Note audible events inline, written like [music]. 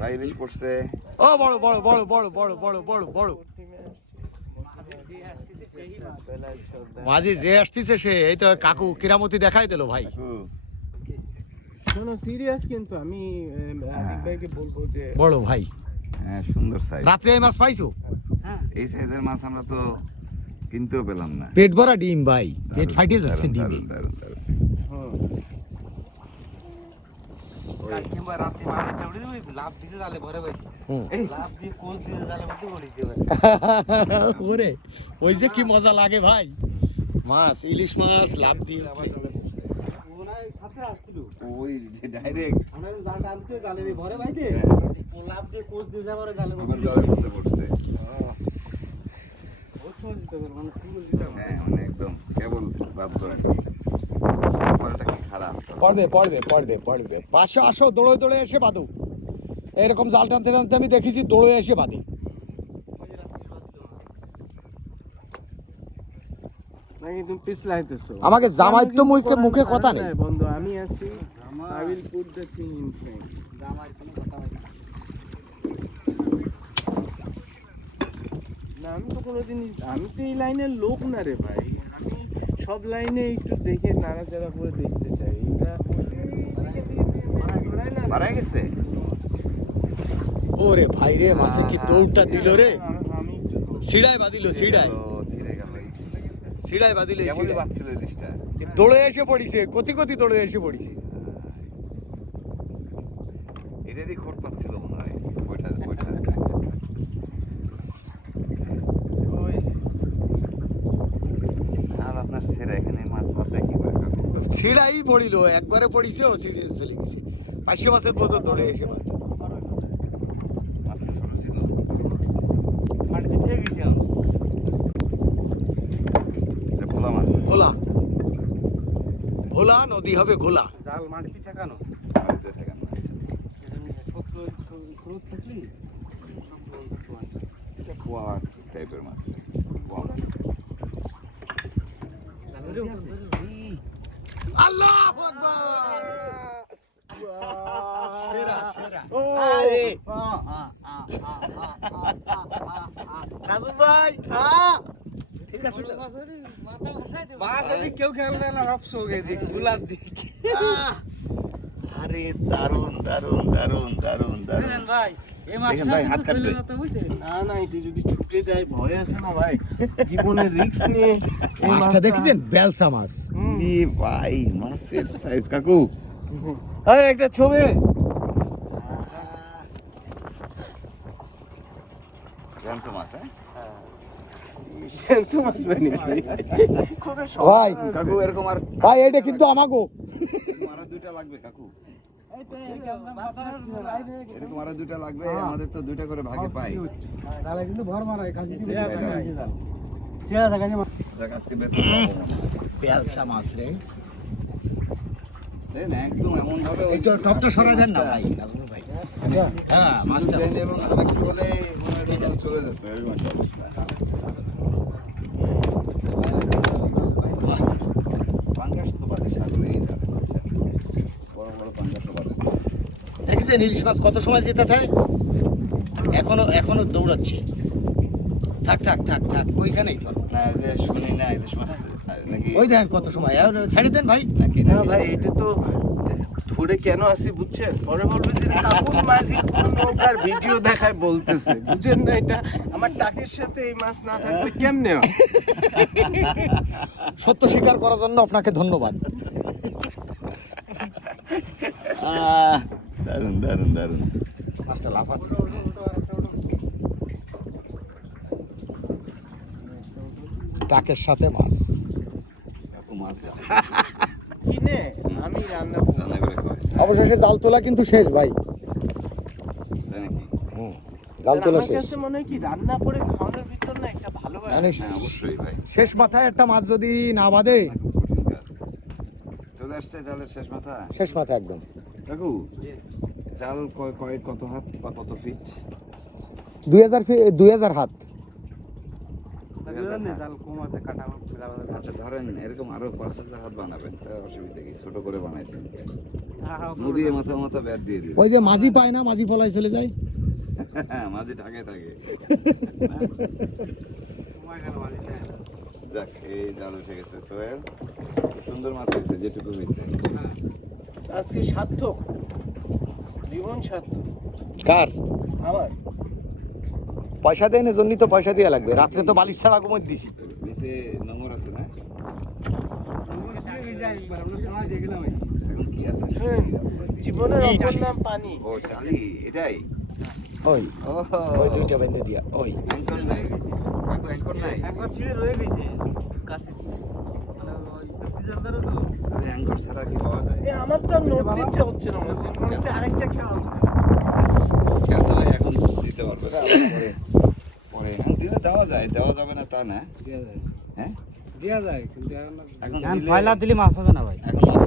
ভাই ইলিশ পড়ছে। ও বড় বড় বড় বড় বড় বড় বড় বড়। মাঝি যে আসতিছে সে এই তো কাকু কিরামতি দেখাই দিল ভাই। শোনো সিরিয়াস কিন্তু আমি আদিক ভাইকে বলব যে বড় ভাই। হ্যাঁ সুন্দর সাইজ রাত্রে এই মাছ পাইছো? এই সাইজের মাছ আমরা তো কিনতেও পেলাম না। পেট ভরা ডিম ভাই। পেট ফাটিয়ে যাচ্ছে ডিমে। কিংবা রাতে মারা চড়ে দিবি লাভ তাহলে ভরে ভাই লাভ দিয়ে কোচ দিতে তাহলে মধ্যে পড়েছে ভাই ওরে ওই যে কি মজা লাগে ভাই মাছ ইলিশ মাছ লাভ দিয়ে ওই ডাইরেক্ট ওনার জাল টানতে গালে ভরে ভাই দে লাভ দিয়ে কোচ দিয়ে যাবার গালে মধ্যে পড়ছে অনেক একদম কেবল বাদ করে পড়বে পড়বে পড়বে পড়বে। পাশে আসো দৌড়ে দৌড়ে এসে বাঁধো। এরকম জাল টানতে টানতে আমি দেখেছি দৌড়ে এসে বাঁধে। আমাকে জামাই তো মুখে মুখে কথা নেই। বন্ধু আমি আছি I will put the thing in frame আমার কোনো কথা না আমি তো কোনোদিন আমি তো এই লাইনের লোক না রে ভাই। আমি সব লাইনে একটু দেখে নাড়াচাড়া করে দেখতে মারা গেছে। ওরে ভাই রে মাছে কি দৌড়টা দিল রে? সিড়ায় বাঁধিল সিড়ায় সিড়ায় বাঁধিল কেমনই বাচ্ছিল ইলিশটা দৌড়ে এসে পড়িছে কতি কতি দৌড়ে এসে পড়িছে। এটারই খোট পাচ্ছিল মনে হয়। বইটা বইটা আর আপনার ছেড়ে এখানে মাছ পাবে কি করে? কাকু? পড়িল একবারে পড়িছে ও সিড়ে চলে গেছে। পাঁচশো মাছের বোতল ধরে এসে ভোলা ভোলা। নদী হবে ঘোলা জাল মাটিতে ঠেকানো। মাটিতে ঠেকানো আচ্ছা। এটা খোয়া টাইপের মাছ। আল্লাহ আকবার। রাজু ভাই ঠিক আছে। মাছ কেউ খেলবে না সব শোকে দিকগুলার দিক। আরে দারুণ দারুণ দারুণ দারুণ দারুণ ভাই এই দেখেন ভাই, হাত কাটবে। না না এটা যদি ছুটে যায় ভয় আছে না ভাই। জীবনের রিস্ক নিয়ে মাছটা দেখেছেন? বেলসা মাছ। হুম। ভাই মাছের সাইজ কাকু। এই একটা ছবি। জ্যান্ত মাছ হ্যাঁ? জ্যান্ত মাছ বানি ভাই কাকু এরকম আর ভাই এটা কিন্তু আমাগো। এরকম দুইটা লাগবে কাকু। এরকম আরও দুইটা লাগবে আমাদের তো দুইটা করে ভাগে পাই। তাহলে কিন্তু ভর মারাই কাজে দাঁড়াই। থাকা আজকে বেতন পাবো মাছ রে। একদম এমন ভাবে এই তো টপটা সরাই দেন না? ভাই নাজমুল ভাই। হ্যাঁ মাছটা এবং আরেকটু হলে চলে যেত। এরকম একটা অবস্থা দেখেছেন ইলিশ মাছ কত সময় যেতে থাকে এখনও এখনও দৌড়াচ্ছে। থাক থাক থাক থাক ওইখানেই তো না যে শুনি না ইলিশ মাছ ওই দেখেন কত সময়। আর ছেড়ে দেন ভাই। নাকি না ভাই এটা তো ধরে কেন আসি বুঝছেন? পরে বলবে যে কাকুর মাঝি কোন নৌকার ভিডিও দেখায় বলতেছে। বুঝেন না এটা? আমার টাকের সাথে এই মাছ না থাকলে কেমনে সত্য স্বীকার করার জন্য আপনাকে ধন্যবাদ। দারুণ দারুণ দারুণ মাছটা লাফাচ্ছে টাকের সাথে মাছ। কিনে আমি রান্না করে অবশেষে জাল তোলা কিন্তু শেষ ভাই। তাই জাল তোলা শেষ। মনে হয় কি রান্না করে খাওয়ানোর ভিতর না একটা ভালোবাসা হ্যাঁ অবশ্যই ভাই। শেষ মাথায় একটা মাছ যদি না বাঁধে। চলে আসছে জালের শেষ মাথা? শেষ মাথা একদম। কাকু জাল কয় কয় কত হাত বা কত ফিট দুই হাজার দুই হাজার হাত। আচ্ছা ধরেন এরকম আরও পাঁচ হাজার হাত বানাবেন তা অসুবিধা কি? ছোট করে বানাইছেন নদী মাথা মাথা ব্যাট দিয়ে দিই ওই যে মাঝি পায় না মাঝি পলায় চলে যায়? [laughs] মাঝি ঢাকায় থাকে। যাক এই জাল উঠে গেছে। সোহেল সুন্দর মাছ হয়েছে যেটুকু হয়েছে। আজকে সার্থক। জীবন সার্থক। কার? আমার। পয়সা দেয় না জন্যই তো পয়সা দেওয়া লাগবে। রাত্রে তো বালিশ ছাড়া ঘুমোই দিছি। নিচে আছে না? জীবনের অপর নাম পানি। ও টালি এটাই? ওই। ও। ওই দুইটা বেঁধে দিয়া ওই। অ্যাঙ্কর নাই। নাই? ছিঁড়ে রয়ে গেছে। কাছে। মানে আমার তো হচ্ছে না মনে হচ্ছে। আরেকটা খেয়াল। খেলতে হয় এখন দিতে পারবে না পরে পরে এখন দিলে দেওয়া যায় দেওয়া যাবে না তা না। দেওয়া যায়। হ্যাঁ? দেওয়া যায় কিন্তু এখন দিলে দিলে মাছ হবে না ভাই। এখন মাছ।